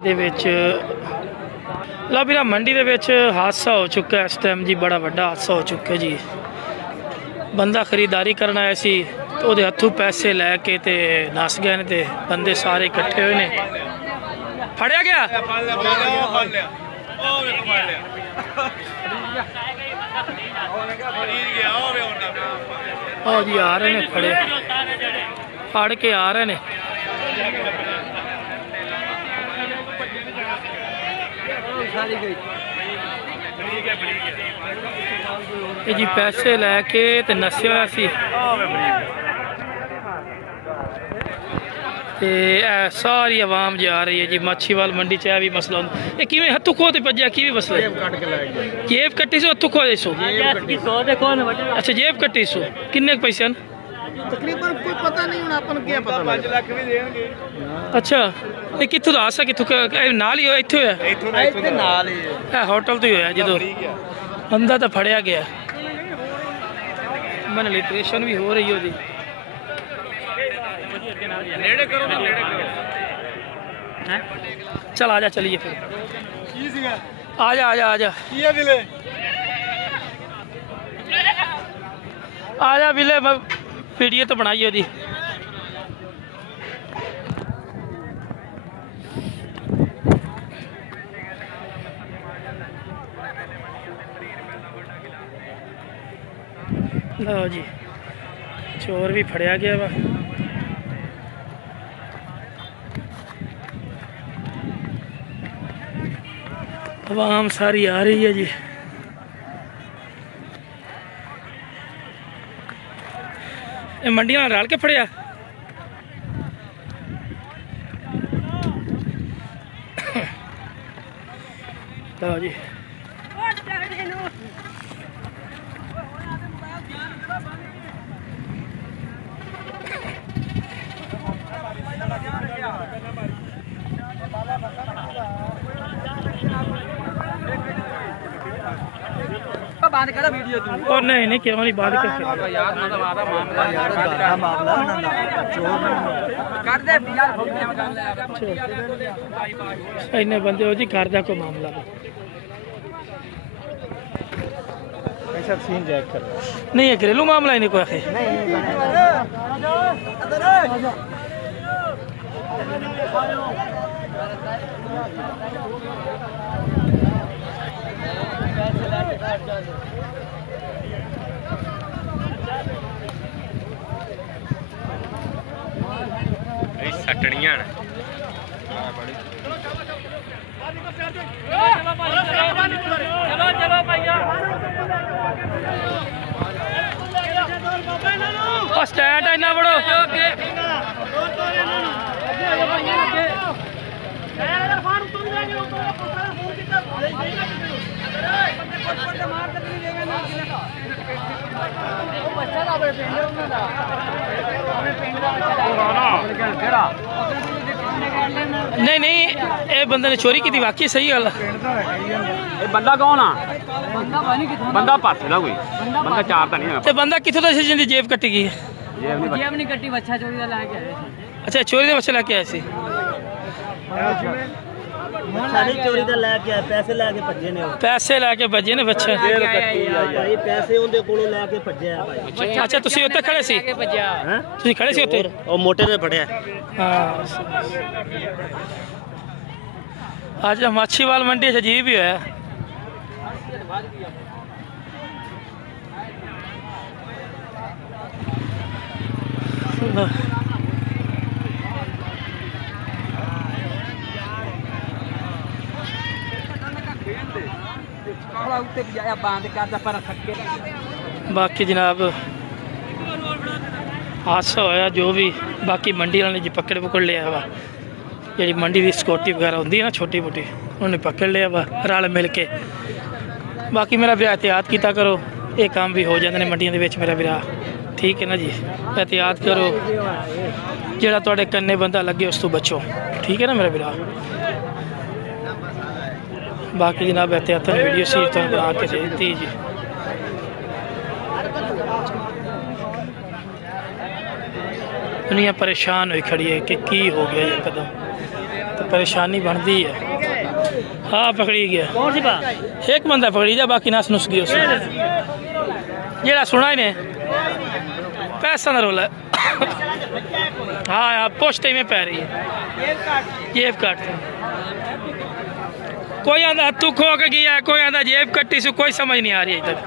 दे विच लो भी मंडी दे विच हादसा हो चुका है इस टाइम जी, बड़ा वड्डा हादसा हो चुका है जी। बंदा खरीदारी करना आया सी तो उहदे हत्थों पैसे लैके ते नस गए ने ते बंदे सारे इकट्ठे हुए ने। फड़िया गया ओ जी, आ रहे ने फड़े, फड़ के आ रहे ने। जी पैसे लैके ते नस्या होया सी ते सारी आवाम जा रही है जी। माछीवाल मंडी च भी मसला ये किवें हत्थों खो ते भज्या की मसला? जेब कट्टी सो हत्थों खो सो? अच्छा जेब कट्टी सो। किन्ने पैसे तकरीबन कोई पता नहीं हुन अपन क्या पता 5 लाख भी देंगे। अच्छा ये कित्थों दा आसा कित्थों नाल ही होया? इत्थे होया? इत्थे नाल ही है होटल तो ही होया जदों बंदा तो फड़िया गया। मैंने लिट्रेशन भी हो रही होगी। नेड़े करो ना, नेड़े करो। चल आजा, चलिए फिर। आजा आजा आजा आजा बिले, वीडियो तो बनाई होगी। लो जी, चोर भी फड़िया गया वा। आवाम सारी आ रही है जी। ये मंडियां रल के फड़िया? लो जी, बात करा वीडियो तू। और नहीं क्यों वाली बात कर यार मतलब आधा मामला यार आधा मामला ना चोर कर दे यार फोन में कर ले। इन्ने बंदे हो जी, घर दा कोई मामला ऐसा सीन चेक कर नहीं है, घरेलू मामला ही नहीं कोई आखे। सटनियां स्टैंड है इन्ना बड़ो। नहीं ये बंदे ने चोरी की थी, वाकई सही गल। बंदा कौन आ? बंदा पासे दा कोई बंदा चार ता नहीं है। बंदा कितों दा जिंदी जेब कट्टी गई? जेब नहीं कट्टी, बच्चा चोरी दा लेके आए। अच्छा चोरी दे बच्चे लेके आए सी। चोरी दा लेके आए, पैसे लेके भज्जे ने। पैसे लेके भज्जे ने बच्चे? जेब कट्टी भाई, पैसे उनके कोलों लेके भज्जे आ भाई। अच्छा तुसी उत्ते खड़े सी? हैं तुसी खड़े सी उत्ते? ओ मोटे ने फड़िया। हां आज माछीवाल मंडी च अजीब ही होया। बाकी जनाब हादसा होया जो भी, बाकी मंडी वाले जी पकड़ लिया वा। जी मंडी की सिक्योरिटी वगैरह होंगी ना छोटी मोटी, उन्हें पकड़ लिया वा रल मिल के। बाकी मेरा भरा एहतियात किया करो, ये काम भी हो जाते हैं मंडियों के विच मेरा भरा, ठीक है ना जी। एहतियात करो, जोड़ा तुहाडे कन्ने बंदा लगे उस तो बचो, ठीक है ना मेरा भरा। बाकी जनाब एहतियात वीडियो सी तो बना के दे दी जी। दुनिया परेशान हुई खड़ी है कि की हो गया ये कदम। तो परेशानी बनती है। हाँ पकड़ी गया, कौन सी बात? एक बंदा पकड़ी जा, बाकी नस नुस गई उसने। जेड़ा सुना ही ने पैसा ना रोला। हाँ यार पोस्टे में पै रही है, जेब काट। कोई आंदा हत्थू खो के गया है, कोई आंदा जेब कट्टी से, कोई समझ नहीं आ रही है तक।